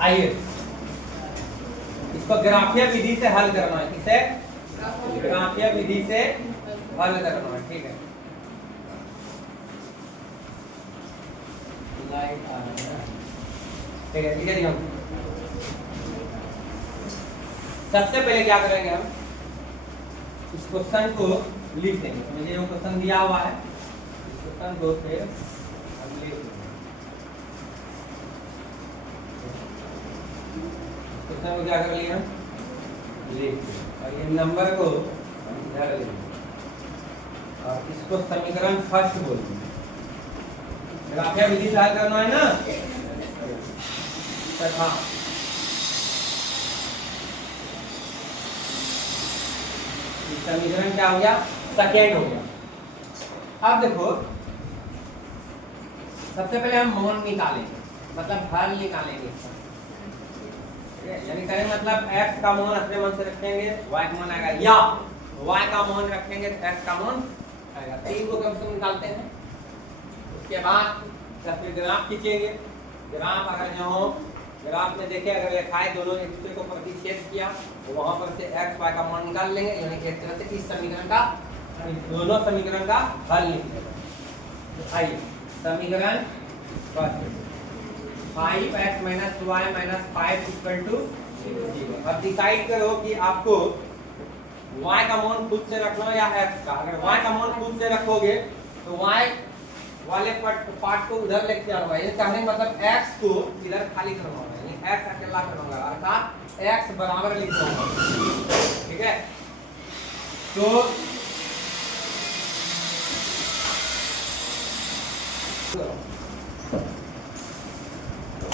आइए इसको ग्राफीय विधि से हल करना है। किसे? ग्राफीय विधि से हल करना है। ठीक है, लाइट आ रहा है। ठीक है, ठीक है। हम सबसे पहले क्या करेंगे, हम इस क्वेश्चन को लिख देंगे। मुझे ये क्वेश्चन दिया हुआ है, इस क्वेश्चन को फिर हम लिख देंगे। क्वेश्चन को क्या कर लिए हम, लिख दिए, और ये नंबर को हम इधर लेंगे और इसको समीकरण फर्स्ट बोलेंगे। ग्राफीय विधि से हल करना है ना, तथा समीकरण क्या हो गया, सेकेंड हो गया। अब देखो सबसे पहले हम मान निकालेंगे, मतलब हल निकालेंगे। यानी करें मतलब x का मान अपने मन से रखेंगे, y का मान आएगा, या y का मान रखेंगे तो x का मान आएगा। तीन को कम से कम निकालते हैं। उसके बाद फिर ग्राफ खींचेंगे। ग्राफ अगर जो हो, ग्राफ में देखें अगर रेखाएं दोनों एक दूसरे को प्रतिच्छेद किया तो वहां पर से x y का मान निकाल लेंगे। यानी एक तरह से इस समीकरण का, दोनों समीकरण का हल निकलेगा। तो आइए समीकरण 5x - y - 5 = 0। अब डिसाइड करो कि आपको y का मान खुद से रखना या x का। अगर y का मान खुद से रखोगे तो y वाले पार्ट को उधर लेके जाना होगा। ये कहने का मतलब x को इधर खाली करना होगा, यानी x अकेला करना होगा, अर्थात x बराबर लिखना होगा। ठीक है, तो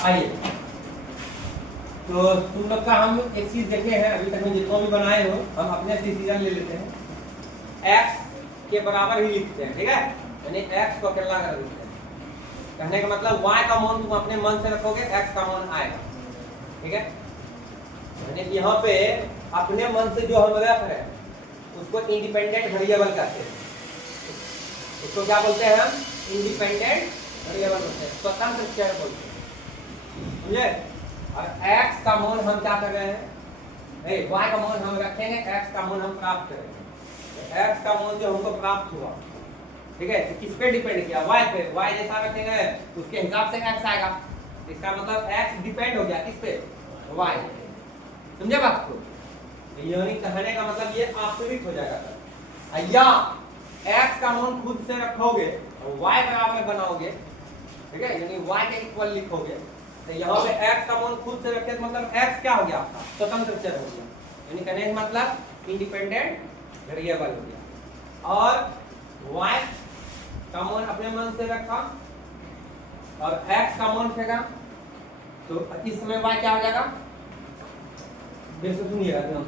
आइए तो तुम लोग का हम एक चीज देखे हैं, अभी तक में जितना भी बनाए हो हम अपने डिसीजन ले लेते हैं, x के बराबर ही लिखते हैं। ठीक है, यानी x को अकेला कर देते हैं। कहने का मतलब y का मान तुम अपने मन से रखोगे, x का मान आएगा। ठीक है, यानी यहाँ पे अपने मन से जो हम रख रहे हैं उसको इंडिपेंडेंट वेरिएबल कहते हैं। उसको क्या बोलते हैं हम, इंडिपेंडेंट वेरिएबल बोलते हैं, स्वतंत्र चर बोलते हैं। समझे? और x का मान हम क्या कर रहे हैं, y का मान हम रखेंगे, x का मान हम प्राप्त करेंगे। x का मान जो हमको प्राप्त हुआ, ठीक है, तो किस पे डिपेंड किया, y पे। y जैसा रखेंगे उसके हिसाब से x आएगा। इसका मतलब x डिपेंड हो गया किस पे, y। समझे बात को? यानी कहने का मतलब ये आश्रित हो जाएगा। या x का मान खुद से रखोगे और y बराबर बनाओगे, ठीक है, यानी y के इक्वल लिखोगे, तो यहाँ पे x का मान खुद से रखे तो मतलब x क्या हो गया आपका, स्वतंत्र चर हो गया। यानी कहने का मतलब इंडिपेंडेंट वेरिएबल हो गया। और y का मान अपने मन से रखा और x का मान फेंका, तो इस समय y क्या हो जाएगा, सुनिएगा एकदम।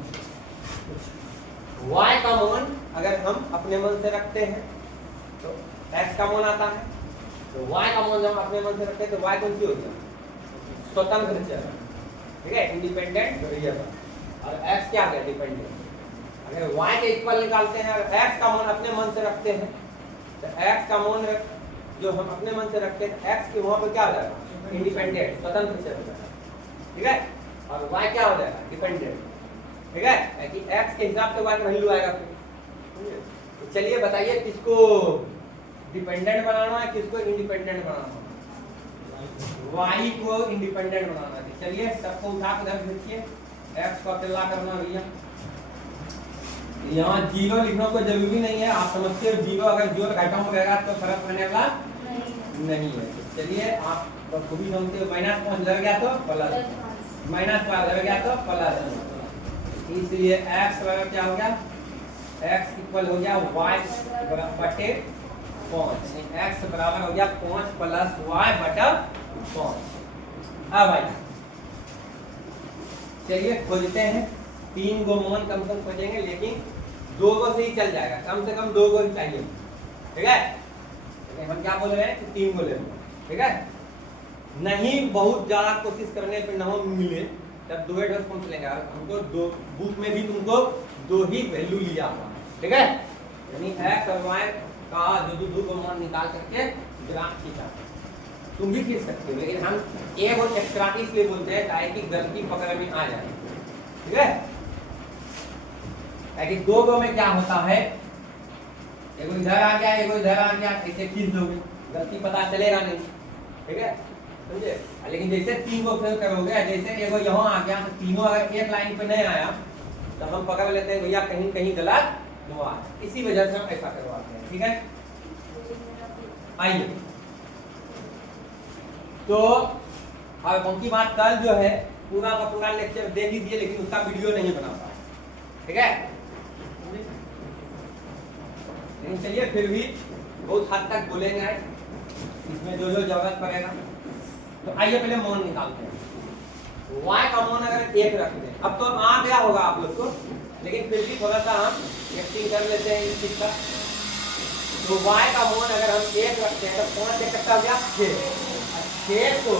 y का मान अगर हम अपने मन से रखते हैं तो x का मान आता है, तो y का मान जब हम अपने मन से रखते हैं तो y कौन सी हो गया, स्वतंत्र चर। ठीक है, इंडिपेंडेंट वेरिएबल। और x क्या है, डिपेंडेंट। अगर y के इक्वल निकालते हैं और x का मान अपने मन से रखते हैं तो x का मान जो हम अपने मन से रखते हैं x के वहां पर क्या हो जाएगा, इंडिपेंडेंट, स्वतंत्र चर हो जाएगा। ठीक है, और y क्या हो जाएगा, डिपेंडेंट। ठीक है, कि x के हिसाब से y का वैल्यू आएगा। तो चलिए बताइए किसको डिपेंडेंट बनाना है, किसको इंडिपेंडेंट बनाना है। y को इंडिपेंडेंट बनाना है। चलिए सबको उठा के इधर भेजिए, x को अकेला करना भैया। यहाँ जीरो लिखना कोई जरूरी नहीं है, आप समझते हो जीरो अगर जोड़ घटा में रहेगा तो फर्क पड़ने वाला नहीं है। चलिए आप खूब ही समझते हो, -5 लग गया तो प्लस, -5 लग गया तो प्लस। इसलिए x बराबर क्या हो गया, x इक्वल हो गया y बटे 5। x बराबर हो गया 5 + y बटा 5। अब भाई चलिए खोजते हैं, 3 गो मान कम से कम खोजेंगे, लेकिन 2 गो से ही चल जाएगा, कम से कम 2 गो ही चाहिए। ठीक है, हम क्या बोल रहे हैं कि 3 गो लेंगे। ठीक है, नहीं बहुत ज्यादा कोशिश करने पे ना मिले तब 2 कम लेंगे। हमको 2 बुक में भी तुमको 2 ही वैल्यू लिया हुआ। ठीक है, यानी x और y का जो 2 को मान निकाल करके ग्राफ खींचा। तुम भी खींच सकते हो, लेकिन हम एक और एक्स्ट्रा इसलिए बोलते हैं ताकि गलती पकड़ में आ जाए, ठीक है। ताकि दो गो में क्या होता है, एगो इधर आ गया एगो इधर आ गया, ऐसे खींच दोगे, गलती पता चलेगा नहीं, ठीक है, समझे। लेकिन जैसे तीन गो फेल करोगे, जैसे एगो यहाँ आ गया तो तीनों अगर एक लाइन पे नहीं आया तो हम पकड़ लेते हैं भैया कहीं कहीं गलत हुआ, इसी वजह से हम ऐसा करवाते हैं, ठीक है। आइए तो अब उनकी बात, कल जो है पूरा का पूरा लेक्चर देख लीजिए, लेकिन उसका वीडियो नहीं बना पाए, ठीक है। लेकिन चलिए फिर भी बहुत हद तक बोलेंगे, इसमें जो जो जरूरत पड़ेगा। तो आइए पहले मान निकालते हैं। y का मान अगर 1 रख दें, अब तो आ गया होगा आप लोग को, लेकिन फिर भी थोड़ा सा हम एक्टिंग कर लेते हैं इस चीज का। तो y का मान अगर हम 1 रखते हैं तो 5 इकट्ठा हो गया 6, 6 को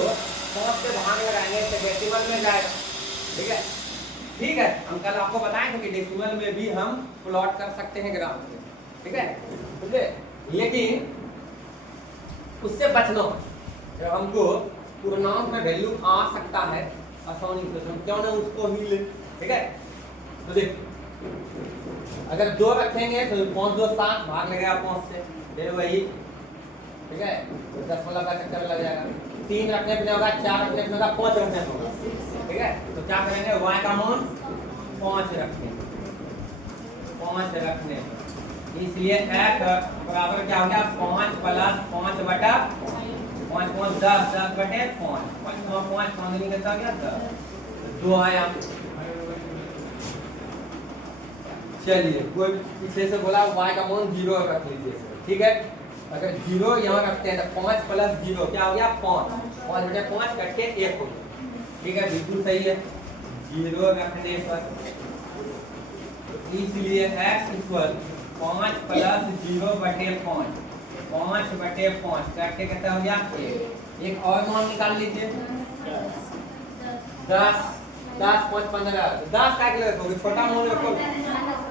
5 से भाग लगाएंगे तो डेसिमल में जाएगा, ठीक है। ठीक है, हम कल आपको बताए थे कि डेसिमल में भी हम प्लॉट कर सकते हैं ग्राफ से, ठीक है, समझे। लेकिन उससे बचना, जब हमको पूर्णांक में वैल्यू आ सकता है आसानी से, हम क्यों ना उसको ही ले, ठीक है। तो देख, अगर 2 रखेंगे तो 5 2 7 भाग लगेगा 5 से, फिर वही, ठीक है, 10 का चक्कर लग जाएगा। 3 रखने पे होगा, 4 रखने पे होगा, 5 रखने पे होगा, ठीक है। तो क्या करेंगे, y का मान 5 रखेंगे, 5 रखने, इसलिए f बराबर क्या हो गया 5 प्लस 5 बटा 5 5 10, 10 बटे 5, 5 5 5 नहीं करता क्या 10, 2 आया। चलिए, कोई पीछे से बोला y का मान 0 रख लीजिए, ठीक है। अगर 0 यहाँ रखते हैं तो 5 प्लस 0 क्या हो गया 5, 5 बटे 5 कट के 1 हो गया, ठीक है, बिल्कुल सही है। 0 रखने पर इसलिए x इक्वल 5 प्लस 0 बटे 5, 5 बटे 5 करके कितना हो गया 1। एक और मान निकाल लीजिए, 10 10 5 15, 10 का किलो रखोगे, छोटा मान रखो,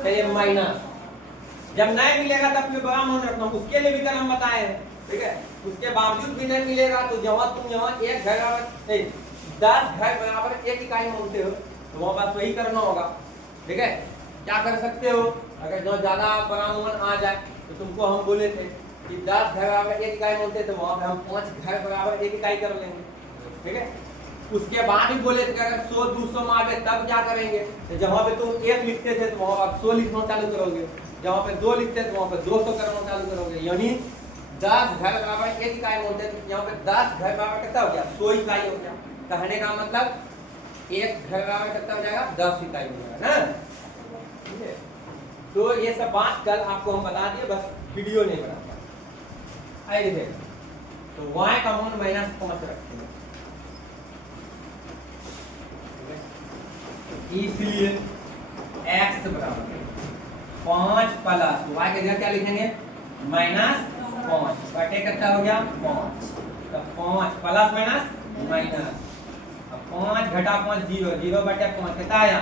चलिए माइनस, जब नहीं मिलेगा तब फिर बड़ा मान रखना, उसके लिए भी कल हम बताए हैं, ठीक है। उसके बावजूद भी नहीं मिलेगा तो जहाँ तुम यहाँ एक घर बराबर 10 घर बराबर 1 इकाई मानते हो तो वहाँ पास वही करना होगा, ठीक है। क्या कर सकते हो, अगर जो ज्यादा बड़ा मान आ जाए तो तुमको हम बोले थे कि 10 घर बराबर 1 इकाई मानते, तो वहाँ पे हम 5 घर बराबर 1 इकाई कर लेंगे, ठीक है। उसके बाद भी बोले थे कि अगर 100 200 में आवे तब क्या करेंगे, तो जहाँ पे तुम 1 लिखते थे तो वहाँ आप 100 लिखना चालू करोगे, जहाँ पे 2 लिखते थे वहाँ पे 200 करना चालू करोगे, यानी 10 घर बराबर 1 इकाई मानते तो यहाँ पे 10 घर बराबर कितना हो गया 100 इकाई हो गया। कहने का मतलब 1 घर बराबर कितना हो जाएगा 10 इकाई हो जाएगा ना, ठीक है। तो ये सब बात कल आपको हम बता दिए, बस वीडियो नहीं बना पाए। आइए देखो, तो y का मान -5 रखते हैं, इसलिए x बराबर 5 प्लस y के जगह क्या लिखेंगे -5 बटे कितना हो गया 5, तो 5 प्लस माइनस माइनस, अब 5 घटा 5 0, 0 बटे 5 कितना आया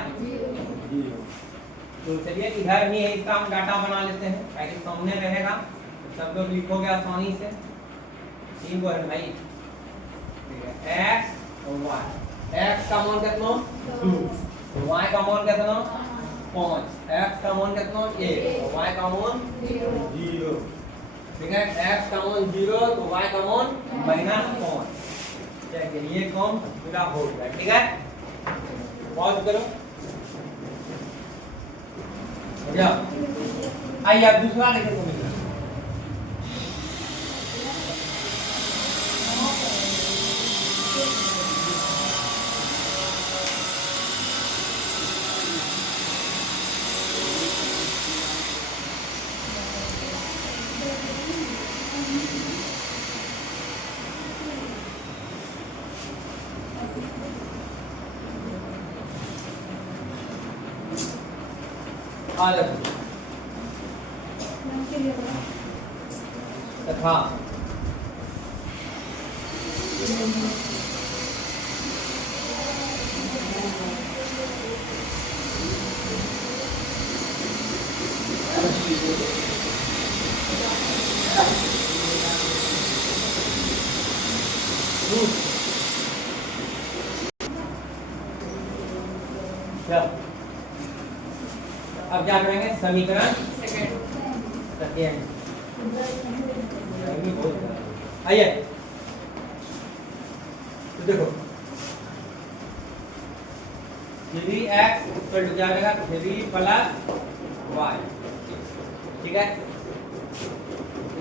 0। तो चलिए इधर ही इसका हम डाटा बना लेते हैं ताकि सामने रहेगा, तो सब लोग लिखोगे आसानी से। 3 को है भाई, ठीक है, x और y, x का मान कितना 2, y का मान कितना 5, x का मान कितना 1, y का मान 0, ठीक है। x का मान 0 तो y का मान -5, चलिए ये काम पूरा हो गया, ठीक है। पॉज करो, आइए अब दूसरा देखें तो तथा रूट अब क्या करेंगे समीकरण सेकेंड। आइए तो देखो 3x इक्वल टू क्या आ जाएगा 3 प्लस y, ठीक है।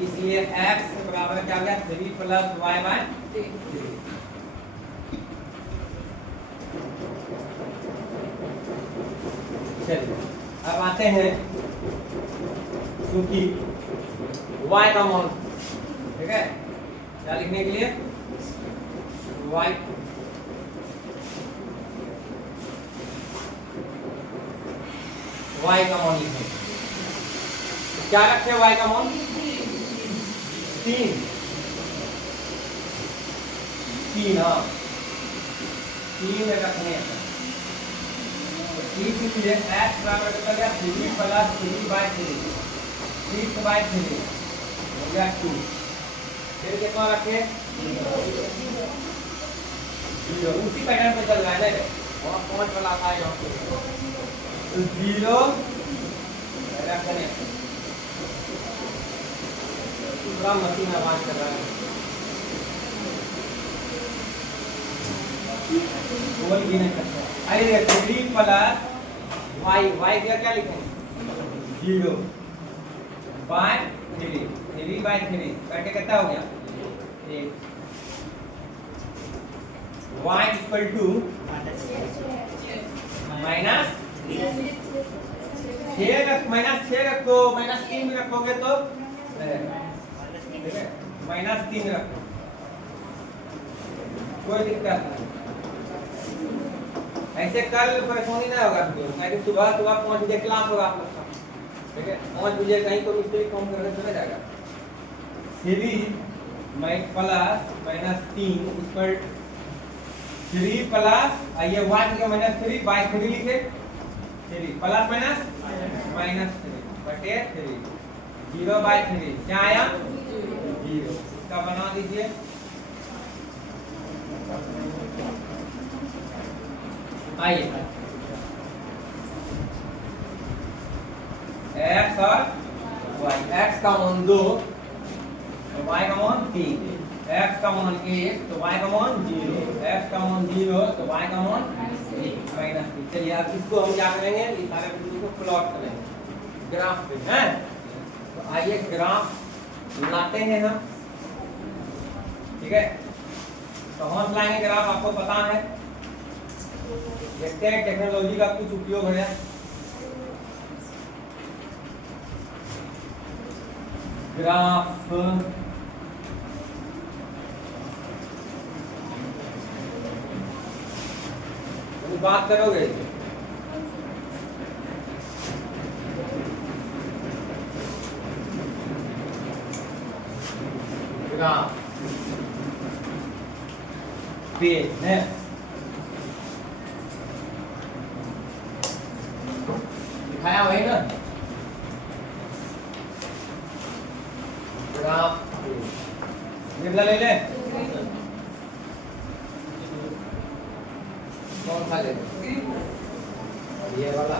इसलिए x के बराबर क्या आ गया 3 प्लस y बाय 3। चलिए अब आते हैं क्योंकि y का मान, ठीक है, क्या लिखने के लिए y का मान लिखें। क्या रखे y का मान 3, हाँ 3 रखने हैं। इसलिए x बराबर कितना गया 3 प्लस 3 बाय 3, 6 बाय 3 हो गया 2। फिर कितना रखे 0, उसी पैटर्न पे चल रहा है ना, वहाँ 5 वाला आता है यहाँ पे तो 0 रखने पूरा मशीन आवाज कर रहा है। बोल भी नहीं सकता। अरे 3 प्लस y क्या लिखें 0 बाय 3 बाय 3 करके कितना हो गया 1। y इक्वल टू माइनस 6 रखो, माइनस 3 भी रखोगे तो माइनस 3 रखो, कोई दिक्कत नहीं। ऐसे कल परेशानी नहीं होगा, क्योंकि सुबह 5 बजे क्लास होगा आप लोग का, ठीक है। 5 बजे कहीं को मिस्त्री काम करके चला जाएगा। 3 प्लस माइनस 3 इक्वल 3 प्लस आइए y का माइनस 3 बाय 3 लिखे 3 प्लस माइनस बटे 3 0 बाय 3 क्या आया 0। इसका बना दीजिए आइए x और y, x का मान 2 तो y का मान 3, x का मान 1 तो y का मान 0, x का मान 0 तो y का मान -3। चलिए अब इसको हम क्या करेंगे इस सारे बिंदु को प्लॉट करेंगे ग्राफ पे, हैं। तो आइए ग्राफ लाते हैं हम, ठीक है। तो हम लाएंगे ग्राफ, आपको पता है, देखते हैं टेक्नोलॉजी का कुछ उपयोग है। ग्राफ बात करोगे ग्राफ पेज है, दिखाया वही ना ग्राफ निकला ले ले कौन सा ले ये वाला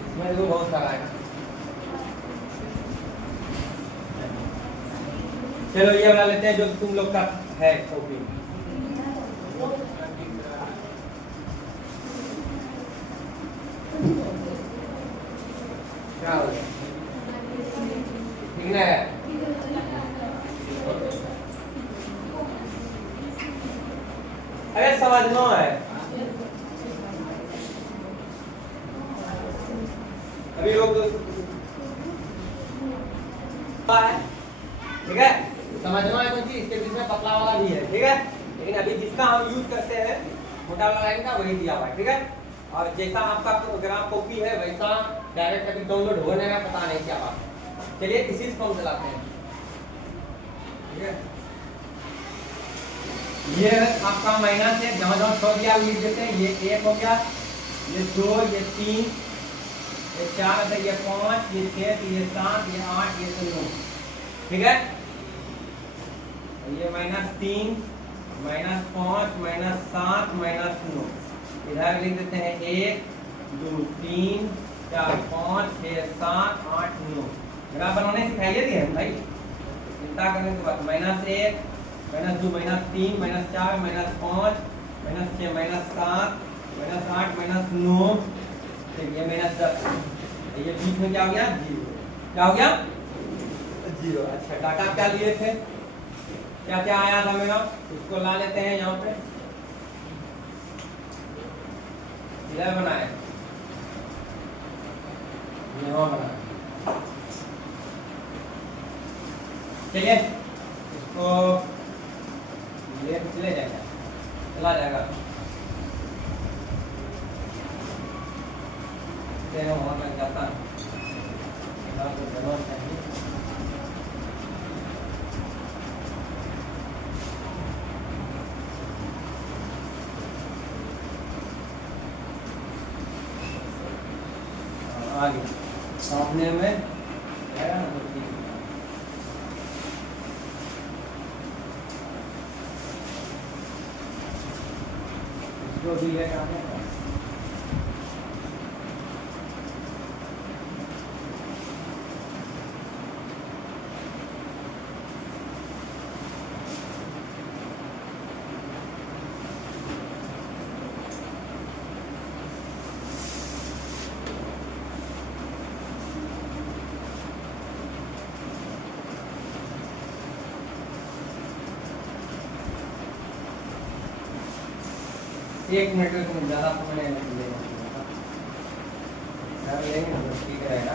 इसमें तो बहुत सारा है। चलो ये वाला लेते हैं जो तुम लोग का है कॉपी। क्या हो गया ठीक है। अरे समझना है, अभी लोग ठीक है, समझना है कोई चीज, इसके बीच में पतला वाला भी है, ठीक है। लेकिन अभी जिसका हम यूज करते हैं मोटा वाला लाइन का वही दिया हुआ है, ठीक है। और जैसा आपका ग्राफ कॉपी है वैसा डायरेक्ट अभी डाउनलोड होने का पता नहीं क्या बात है। चलिए इसी से हम चलाते हैं, ठीक है। ये आपका माइनस है, जहाँ जहाँ 100 दिया लिख देते हैं। ये 1 हो गया, ये 2, ये 3, ये 4 है, ये 5, ये 6, ये 7, ये 8, ये 9। ठीक है, ये -3, -5, -7, -9। इधर लिख देते हैं 1 2 3 4 5 6 7 8 9। ग्राफ बनाने सिखाइए दिए हम भाई, चिंता करने की बात। -1 -2 -3 -4 -5 -6 -7 -8 -9। ठीक, ये -10। ये बीच में क्या हो गया? 0। क्या हो गया? 0। अच्छा, डाटा क्या लिए थे? क्या क्या आया था मेरा? इसको ला लेते हैं यहाँ पे। इधर बनाए, यहाँ बनाए। चलिए इसको ले चले जाएगा, चला जाएगा। वहाँ तक जाता है, जरूरत चाहिए। आगे सामने में है ना, तो ठीक है। जो भी है काम है। एक मिनट में ज़्यादा समय लेंगे तो ठीक रहेगा।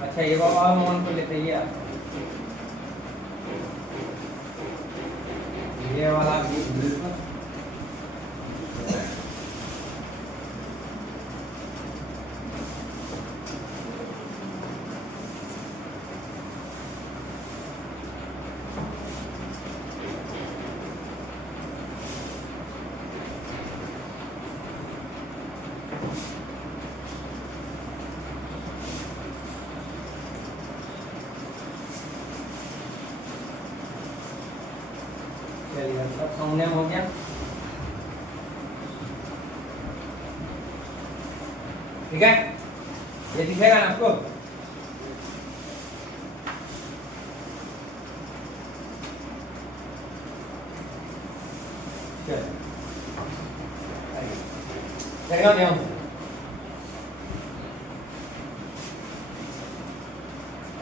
अच्छा, ये बाबा मोहन को लेते ही ये वाला सब सामने हो गया। ठीक है, ये दिखेगा ना आपको?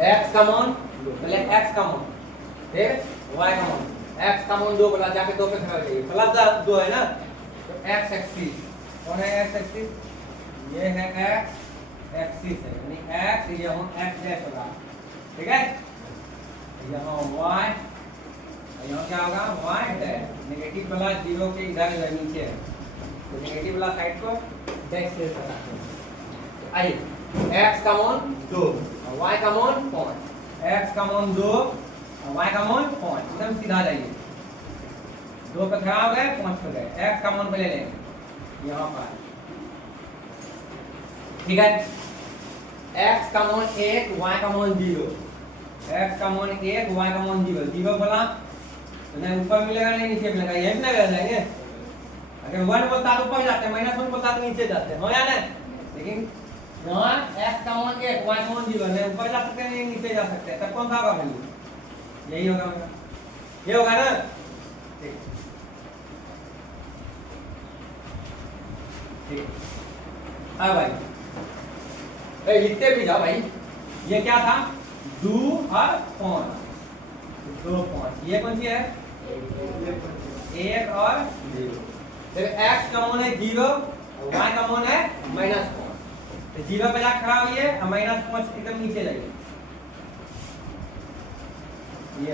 एक्स का मान, पहले एक्स का मान, ठीक, वाई का मान। एक्स का मान 2 बोला, जाके 2 पे खड़ा जाइए, प्लस 2 है ना, तो एक्स एक्सिस कौन है? एक्स एक्सिस ये है, एक्स एक्सिस है, यानी एक्स, ये हम एक्स डैश होगा। ठीक है, यहाँ वाई, यहाँ क्या होगा? Y dash. नेगेटिव वाला 0 के इधर नीचे है, तो नेगेटिव वाला साइड को डैश से कराते हैं। आइए, एक्स का मान 2, वाई का मान 5। एक्स का मान 2, वाई का मान 5, एकदम सीधा जाइए। 2 पे खड़ा हो गए, 5 पे गए। एक्स का मान पे ले लेंगे यहाँ पर। ठीक है, एक्स का मान 1, वाई का मान 0। एक्स का मान 1, वाई का मान 0। 0 बोला तो ना ऊपर मिलेगा नहीं नीचे मिलेगा, यही ना कर जाएंगे। अगर 1 बोलता तो ऊपर जाते हैं, -1 बोलता तो नीचे जाते हैं, हो या नहीं? लेकिन यहाँ एक्स का मान 1, वाई का मान 0, नहीं ऊपर जा सकते हैं नहीं नीचे जा सकते हैं, तब कौन सा होगा वैल्यू? यही होगा मेरा, ये होगा ना। ठीक ठीक, हाँ भाई, लिखते भी जाओ भाई। ये क्या था? 2 और 5, 2 5। ये कौन सी है? 1 और 0। फिर x कॉमन है 0, y कॉमन है -5, तो 0 पे जा खड़ा होइए और -5 एकदम नीचे जाइए। ये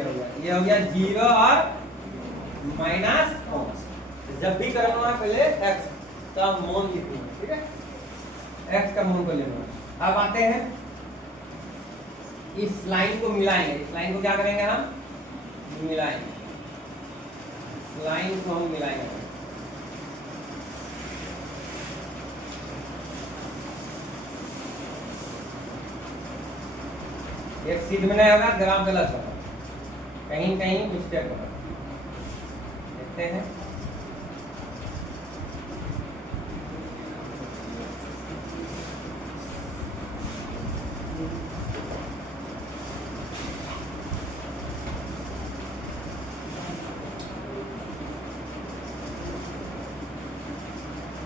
हो गया 0 और -5। तो जब भी करना है पहले x का मान लिखना है, ठीक है, x का मान को लेना है। अब आते हैं इस लाइन को मिलाएंगे। इस लाइन को क्या करेंगे हम, मिलाएंगे। लाइन को हम मिलाएंगे। एक सीध में नहीं होगा, ग्राफ गलत होगा, कहीं कहीं मिस्टेक होगा। देखते हैं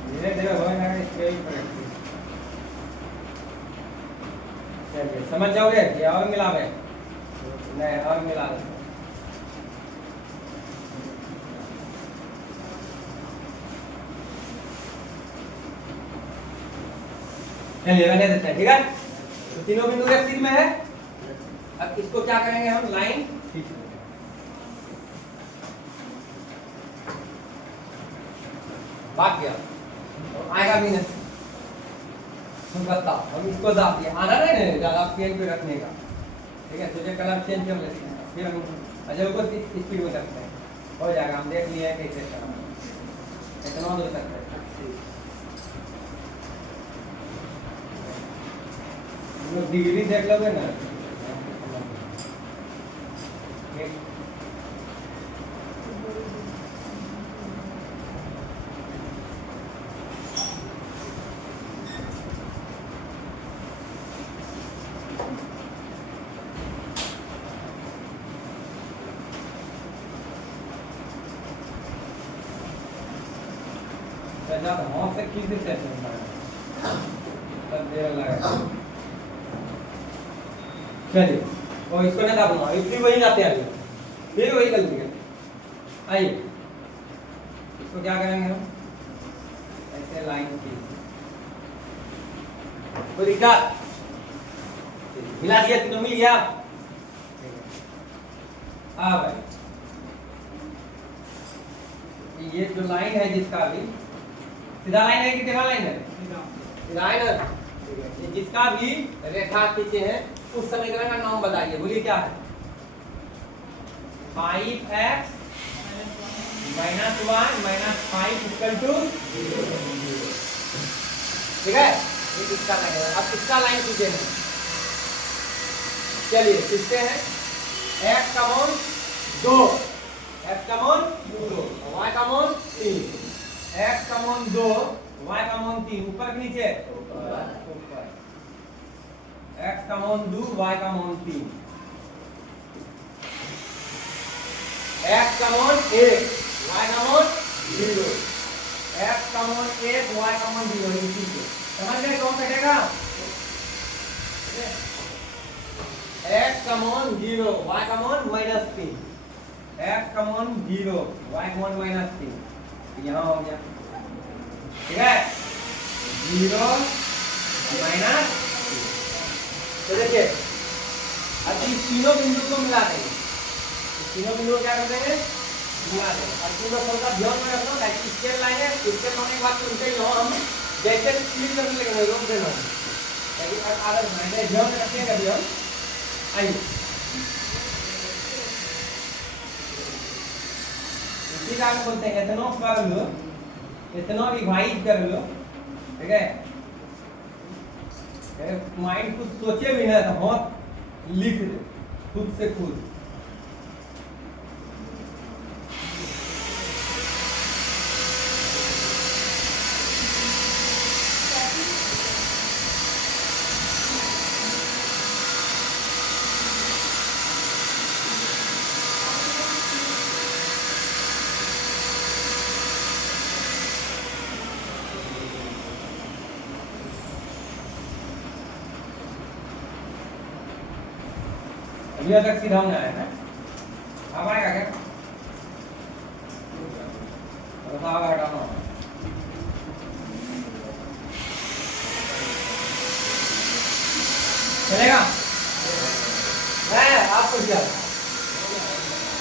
धीरे धीरे हो जाएगा, इसके भी पलट। चलिए समझ जाओगे कि और मिलावे नहीं, और मिला दो। चलिए रहने देते हैं, ठीक है। तो तीनों बिंदु एक सीध में है। अब इसको क्या करेंगे हम, लाइन खींच लेंगे। भाग गया तो आएगा भी नहीं, बताओ। हम इसको दाब दिया, आना नहीं ज्यादा पेन पे रखने का, ठीक है। तुझे कलर चेंज कर लेते हैं, फिर हम अजय को स्पीड में करते हैं, हो जाएगा। हम देख लिए कैसे करना, इतना दूर तक है। डिग्री देख लोगे ना, जब हाथ से खींच देते हैं तब देर लगेगा। चलिए और इसको नहीं दाबूंगा, इतनी वही जाते हैं, फिर वही कर लेंगे। आइए इसको क्या करेंगे हम, ऐसे लाइन खींच मिला दिया, तीनों मिल गया। हाँ भाई, ये जो लाइन है जिसका भी सीधा लाइन है कि टेढ़ा लाइन है, सीधा है ना, ये जिसका भी रेखा खींचे हैं उस समीकरण का नाम बताइए। बोलिए क्या है, 5x - y - 5 = 0, ठीक है। ये इसका लाइन है। अब इसका लाइन खींचे हैं, चलिए खींचते हैं। x का मान 2, x का मान 2, y का मान 3। x का मान 2, y का मान 3, ऊपर के नीचे ऊपर। x का मान 2, y का मान 3। x का मान 1, y का मान 0। x का मान 1, y का मान 0। समझ गए कौन कटेगा? x का मान 0, y का मान -3। x का मान 0, y का मान -3, यहाँ हो गया, ठीक है। 0 - तो देखिए अब इस तीनों बिंदु को मिला देंगे। इस तीनों बिंदु को क्या कर देंगे, मिला देंगे। अब तीनों थोड़ा ध्यान में रखना, ताकि स्केल लाइन है, स्केल लाइन के बाद उनके यहाँ हम जैसे क्लिक करने लगेंगे रोक देना, ताकि अगर मैंने ध्यान में रखिएगा कभी हम। आइए इसी का बोलते हैं इतना कर लो, इतना रिवाइज कर लो, ठीक है। माइंड कुछ सोचे भी ना तो हाथ लिख दे खुद से खुद। अभी तक सीधा होने आया है, अब आएगा क्या? भाग हटाना होगा। चलेगा? है आप पूछ जाओ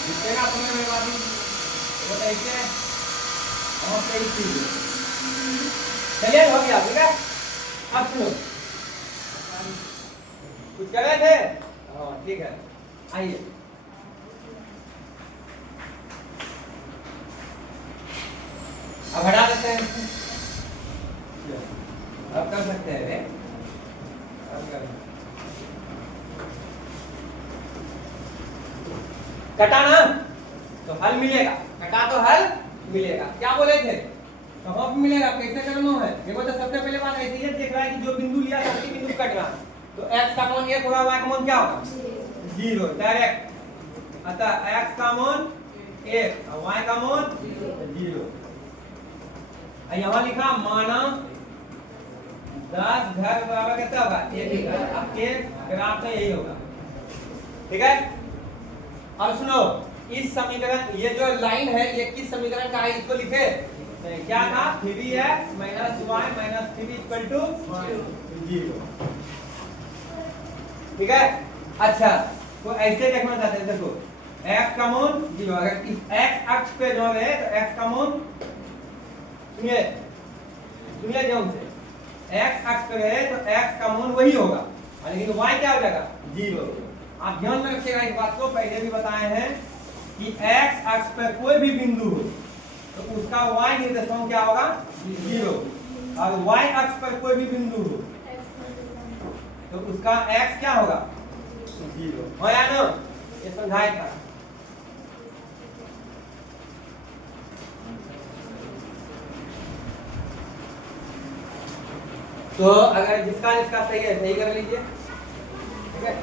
जितने तुम्हें मेरे बात बताइए और सही चीज चलिए हो गया ठीक है। अब सुनो कुछ कर रहे थे? हाँ ठीक है आइए अब हटा देते हैं अब कर सकते हैं रे अब कर कटा ना तो हल मिलेगा कटा तो हल मिलेगा क्या बोले थे कहाँ पे मिलेगा कैसे करना है देखो तो सबसे पहले बात ऐसी है देख रहा है कि जो बिंदु लिया था उसी बिंदु कट रहा है तो x का मान 1 होगा y का मान क्या होगा 0 डायरेक्ट अतः x का मान 1 और y का मान 0 यहाँ लिखा माना 10 घर बराबर कितना होगा 1 आपके ग्राफ में यही होगा ठीक है। अब सुनो इस समीकरण ये जो लाइन है ये किस समीकरण का है इसको लिखे क्या था 3x - y - 3 = 0 ठीक है। अच्छा तो ऐसे देखना चाहते हैं देखो x का मान 0 अगर इस x अक्ष पे जो है तो x का मान सुनिए सुनिए ध्यान से x अक्ष पे है तो x का मान वही होगा लेकिन y क्या हो जाएगा 0। आप ध्यान में रखिएगा इस बात को पहले भी बताए हैं कि x अक्ष पर कोई भी बिंदु हो तो उसका y निर्देशांक क्या होगा 0 और y अक्ष पर कोई भी बिंदु हो तो उसका x क्या होगा 0 हो या ना ये समझाया था। तो अगर जिसका सही है सही कर लीजिए ठीक है।